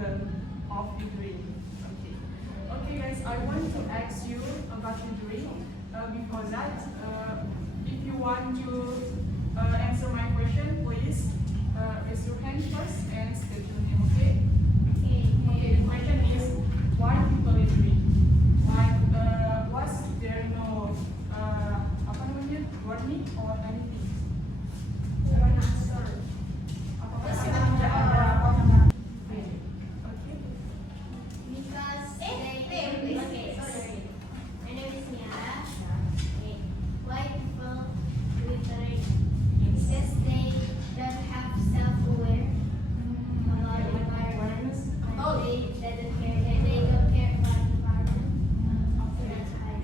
problem of the dream. Okay. Okay, guys, I want to ask you about your dream. Before that, if you want to answer my question, please raise your hand first and state your name. Okay? Okay. The question is, why people dream? Like, was there no apa namanya warning or anything? Jangan answer. Apakah tidak ada apa-apa? Okay. Because my name is Niara. Why people glittering? Since they don't have self-aware about the environment. They don't care about the environment. So that's why.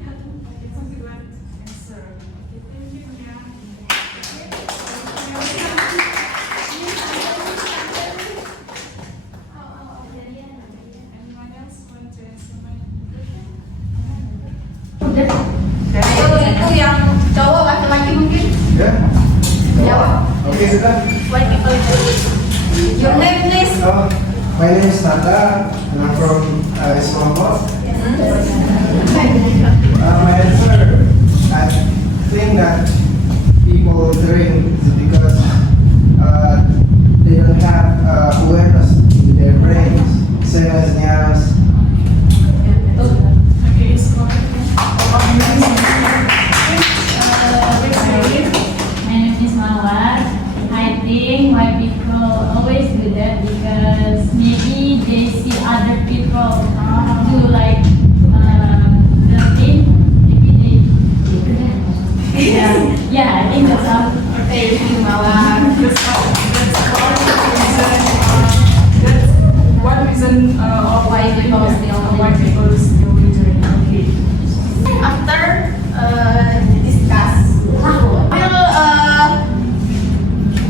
It's a good answer. Okay, thank you, Nia. Anyone else want to answer my question? Itu yang cowok laki-laki mungkin. Ya. Jawab. Oke, sudah. Why people do it? Your name please. My name is Tata, and I'm from Islamabad. My answer, I think that people drink because they don't have awareness in their brains, same as Nia's. Okay, so My name is Mawar. I think why people always do that because maybe they see other people do like the thing. Maybe they do that. Yeah, I think that's all. Thank you Mawar. What reason of Why people still why people still drink? Okay. After discuss, will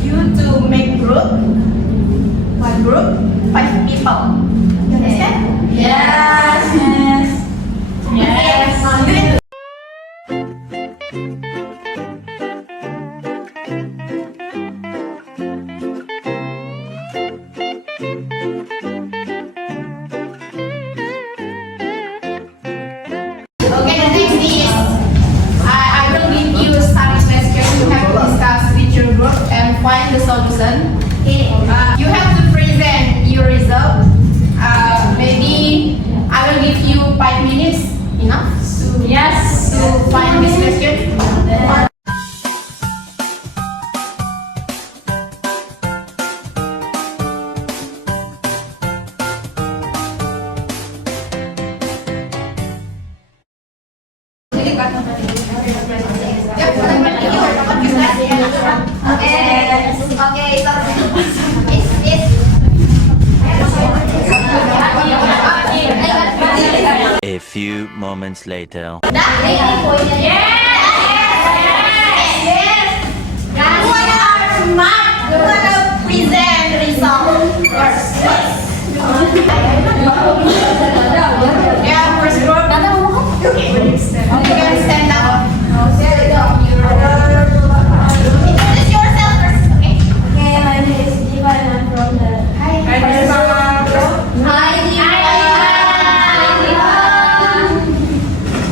you to make group, one group, 5 people. You understand? Yes. Yes. Good. Okay, the next is I will give you some questions. You have to discuss with your group and find the solution. You have to present your result. Maybe I will give you 5 minutes. Enough Yes. to find this question. A few moments later. Present result first. Yeah, first group. Okay. You can stand up. Introduce yourself first, okay? Okay, my name is Diva and I'm from the Hi,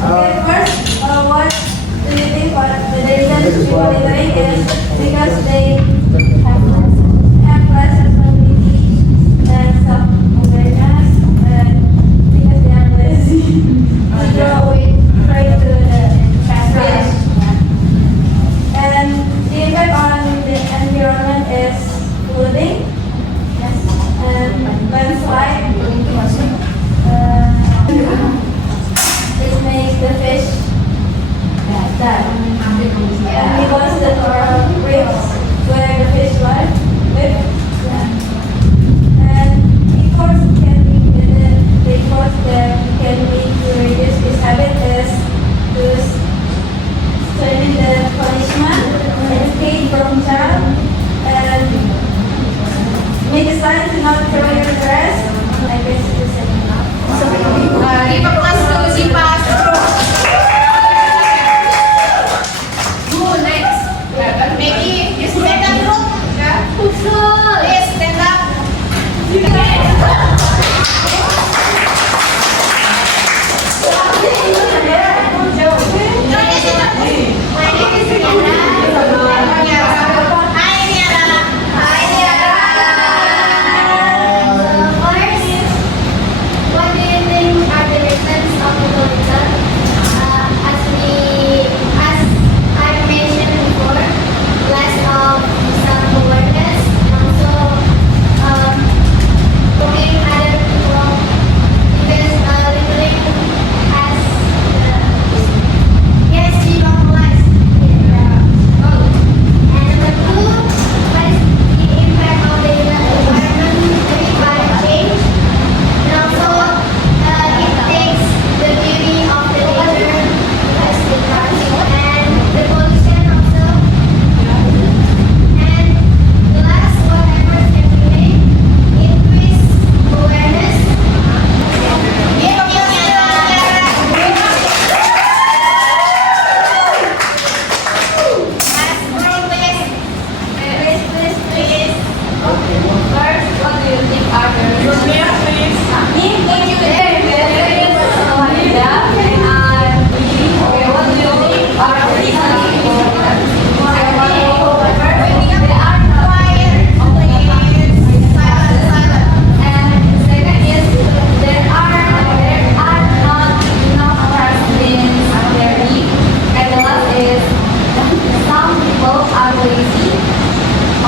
Okay, first, what do you think what the reason people littering is because they have less responsibility and self-awareness and because they are lazy to throw it straight to the trash. And the impact on the environment is polluting and landslide. It makes the fish die. And because the coral reefs where the fish live. And because can lead to reduce this habit is to strengthen the punishment, educate from child, and make a sign to not throw your trash. I guess it's the same. Give applause to Zipa. Who next?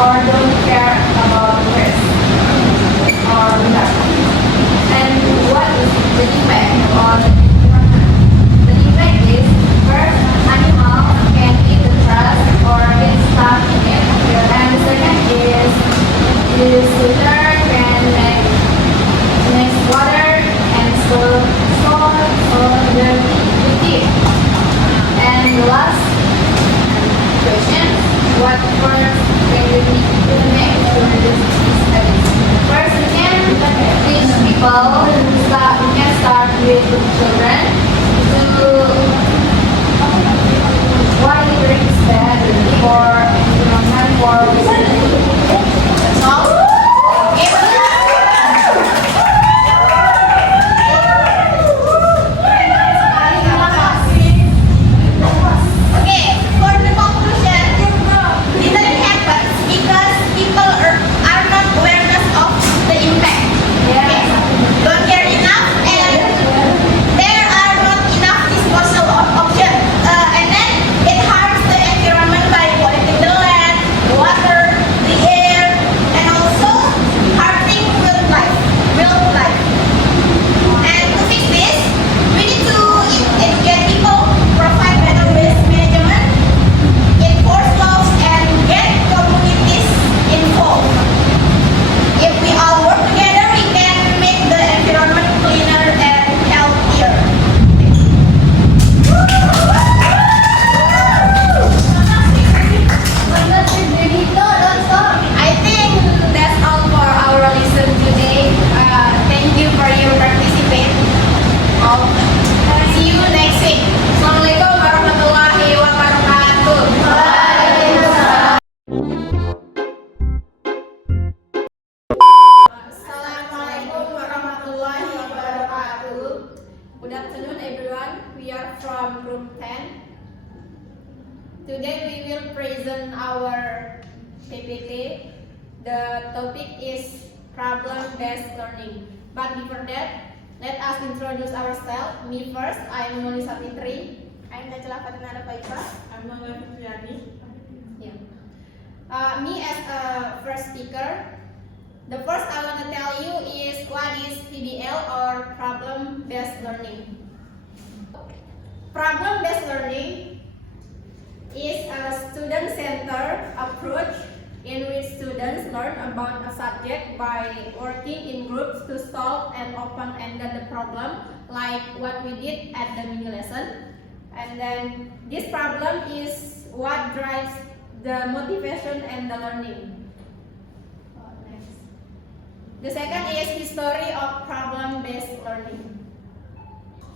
or don't care about risk or industry. And what is the impact on the environment? The impact is first, animals can eat the trash or get stuck in it. And the second is filter can make water and so dirty with it. And the last question, what first can we make to reduce these habits? First, we can teach people, we can start with children to why littering is bad for environment, for society. That's all. Okay, for the conclusion, littering happens because people are not awareness of the impact. Okay? Don't care enough, and there are not enough disposal of options. And then it harms the environment by polluting the land, the water, the air, and also harming wildlife. And to fix this, we need to educate people, provide better waste management, enforce laws, and get communities involved. If we all work together, we can make the environment cleaner and healthier. I think that's all for our lesson today. Thank you for your participation. See you next week. Assalamualaikum warahmatullahi wabarakatuh. Assalamualaikum warahmatullahi wabarakatuh. Good afternoon, everyone. We are from Group 10. Today we will present our PPT. The topic is problem-based learning. But before that, let us introduce ourselves. Me first, I am Nolisa Fitri. I am Dajjala Fatinara Paipa. I'm Nona Fitriani. Yeah. Me as a first speaker. The first I want to tell you is what is PBL or problem-based learning. Problem-based learning is a student-centered approach in which students learn about a subject by working in groups to solve an open-ended problem like what we did at the mini lesson. And then this problem is what drives the motivation and the learning. Next. The second is history of problem-based learning.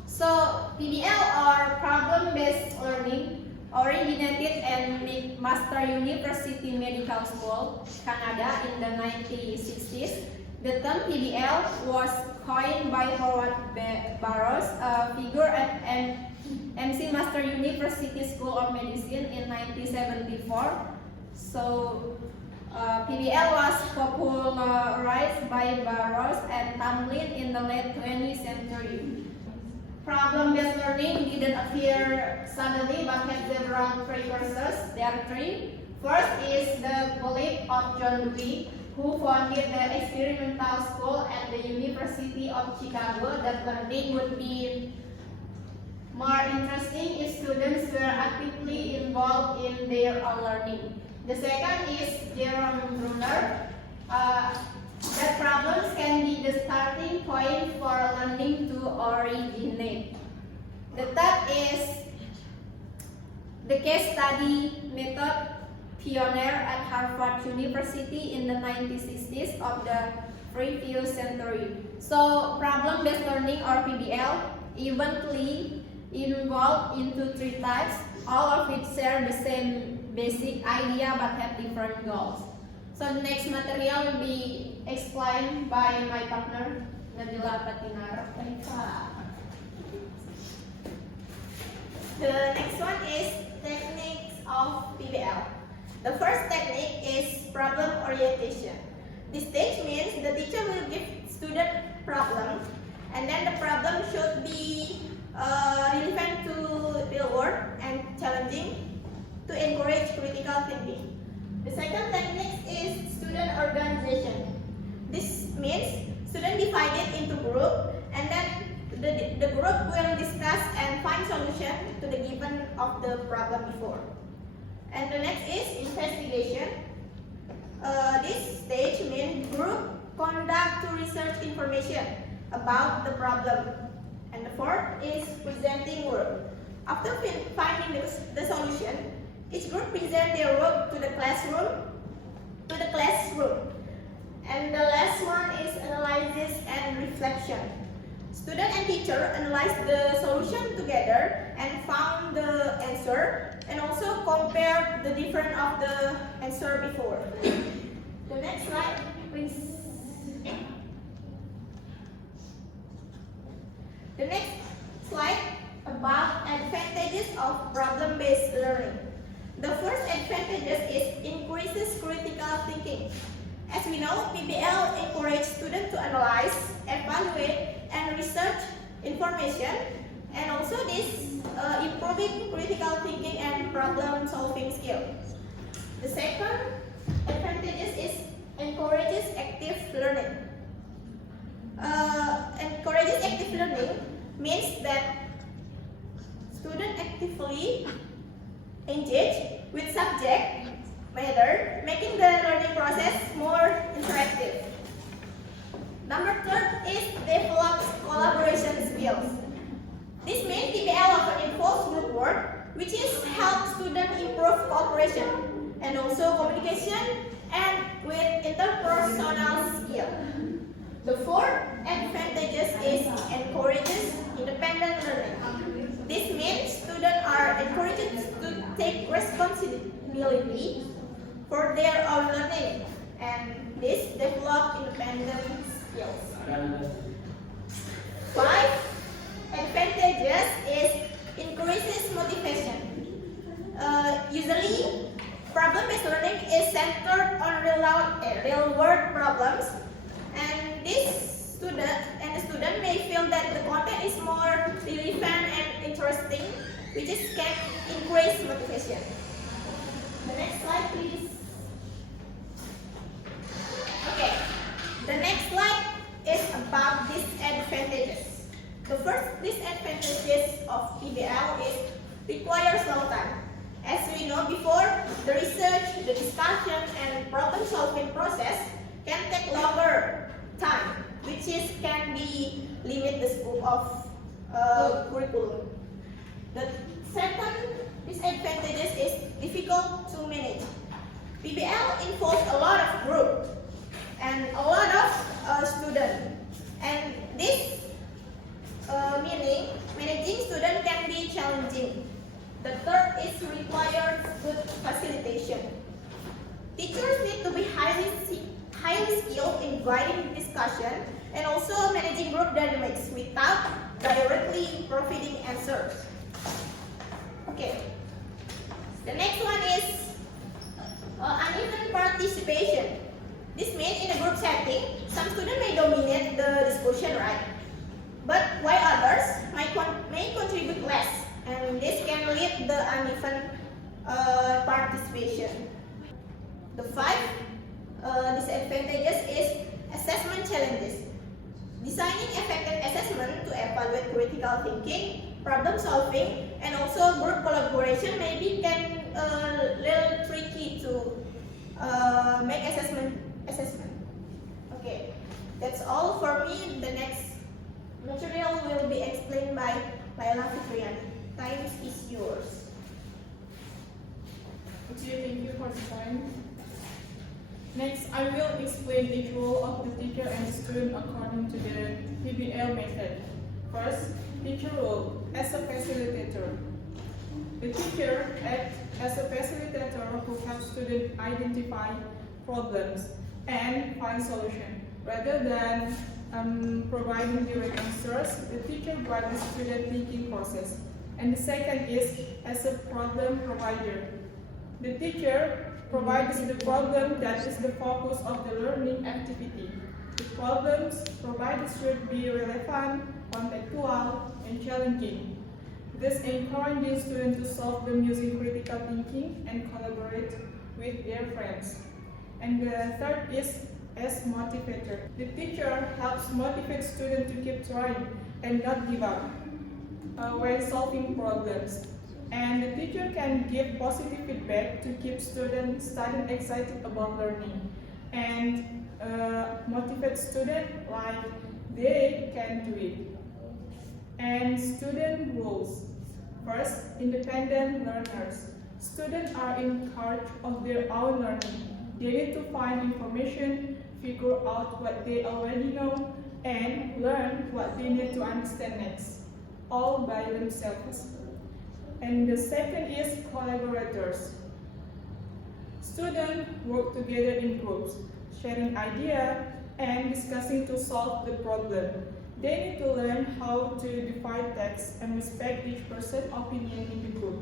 So PBL or problem-based learning originated in McMaster University Medical School, Canada in the 1960s. The term PBL was coined by Howard Barrows, a figure at McMaster University School of Medicine in 1974. So PBL was popularized by Barrows and Tamlin in the late 20th century. Problem-based learning didn't appear suddenly but had several precursors. There are three. First is the belief of John Dewey, who founded the experimental school at the University of Chicago that learning would be more interesting if students were actively involved in their own learning. The second is Jerome Bruner. That problems can be the starting point for learning to originate. The third is the case study method, pioneer at Harvard University in the 1960s of the previous century. So problem-based learning or PBL eventually evolved into three types, all of which share the same basic idea but have different goals. So the next material will be explained by my partner, Dajjala Fatinara Paipa. The next one is techniques of PBL. The first technique is problem orientation. This stage means the teacher will give student problems, and then the problem should be relevant to real world and challenging to encourage critical thinking. The second technique is student organization. This means students divided into group, and then the group will discuss and find solution to the given of the problem before. And the next is investigation. This stage means group conduct to research information about the problem. And the fourth is presenting work. After finding the solution, each group present their work to the classroom. And the last one is analysis and reflection. Student and teacher analyze the solution together and found the answer, and also compare the difference of the answer before. The next slide, please. The next slide about advantages of problem-based learning. The first advantages is increases critical thinking. As we know, PBL encourages students to analyze, evaluate, and research information, and also this improving critical thinking and problem-solving skills. The second advantages is encourages active learning. Encourages active learning means that students actively engage with subject matter, making the learning process more interactive. Number third is develops collaboration skills. This means PBL often involves group work, which is help students improve cooperation and also communication and with interpersonal skill. The fourth advantages is encourages independent learning. This means students are encouraged to take responsibility for their own learning, and this develop independent skills. 5 advantages is increases motivation. Usually, problem-based learning is centered on real-world problems, and the student may feel that the content is more relevant and interesting, which can increase motivation. The next slide, please. Okay, the next slide is about disadvantages. The first disadvantages of PBL is requires long time. As we know before, the research, the discussion, and problem-solving process can take longer time, which can be limit the scope of curriculum. The second disadvantages is difficult to manage. PBL involves a lot of group and a lot of students, and this meaning managing students can be challenging. The third is required good facilitation. Teachers need to be highly skilled in guiding discussion and also managing group dynamics without directly providing answers. Okay. The next one is uneven participation. This means in a group setting, some students may dominate the discussion, right? But while others may contribute less, and this can lead the uneven participation. The 5 disadvantages is assessment challenges. Designing effective assessment to evaluate critical thinking, problem solving, and also group collaboration maybe can little tricky to make assessment. Okay, that's all for me. The next material will be explained by Laila Fitriani. Time is yours. Okay, thank you for the time. Next, I will explain each role of the teacher and the student according to the PBL method. First, teacher role as a facilitator. The teacher acts as a facilitator who helps students identify problems and find solutions. Rather than providing direct answers, the teacher guides the student thinking process. And the second is as a problem provider. The teacher provides the problem that is the focus of the learning activity. The problems provided should be relevant, contextual, and challenging. This encourages students to solve them using critical thinking and collaborate with their friends. And the third is as motivator. The teacher helps motivate students to keep trying and not give up when solving problems. And the teacher can give positive feedback to keep students studying excited about learning and motivate students like they can do it. And student goals. First, independent learners. Students are in charge of their own learning. They need to find information, figure out what they already know, and learn what they need to understand next, all by themselves. And the second is collaborators. Students work together in groups, sharing ideas and discussing to solve the problem. They need to learn how to divide tasks and respect each person's opinion in the group.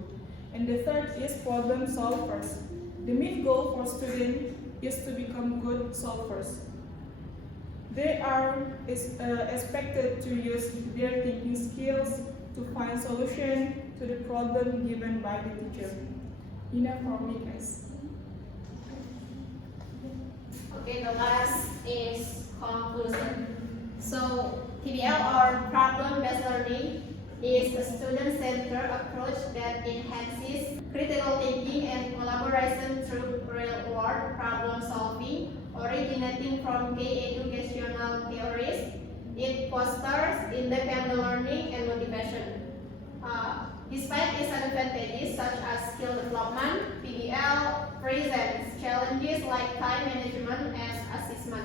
And the third is problem solvers. The main goal for students is to become good solvers. They are expected to use their thinking skills to find solution to the problem given by the teacher. Enough for me, guys. Okay, the last is conclusion. So, PBL or problem-based learning is a student-centered approach that enhances critical thinking and collaboration through real-world problem solving, originating from key educational theories. It fosters independent learning and motivation. Despite its advantages such as skill development, PBL presents challenges like time management and assessment.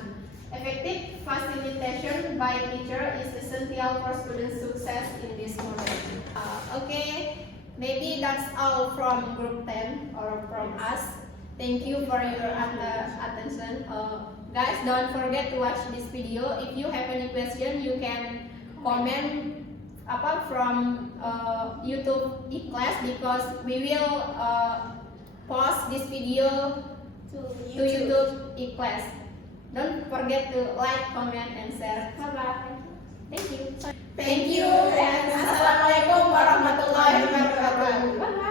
Effective facilitation by teacher is essential for student success in this model. Okay, maybe that's all from Group 10 or from us. Thank you for your attention. Guys, don't forget to watch this video. If you have any question, you can comment from YouTube e-class because we will post this video to YouTube e-class. Don't forget to like, comment, and share. Bye-bye. Thank you. Thank you and Assalamualaikum warahmatullahi wabarakatuh. Bye.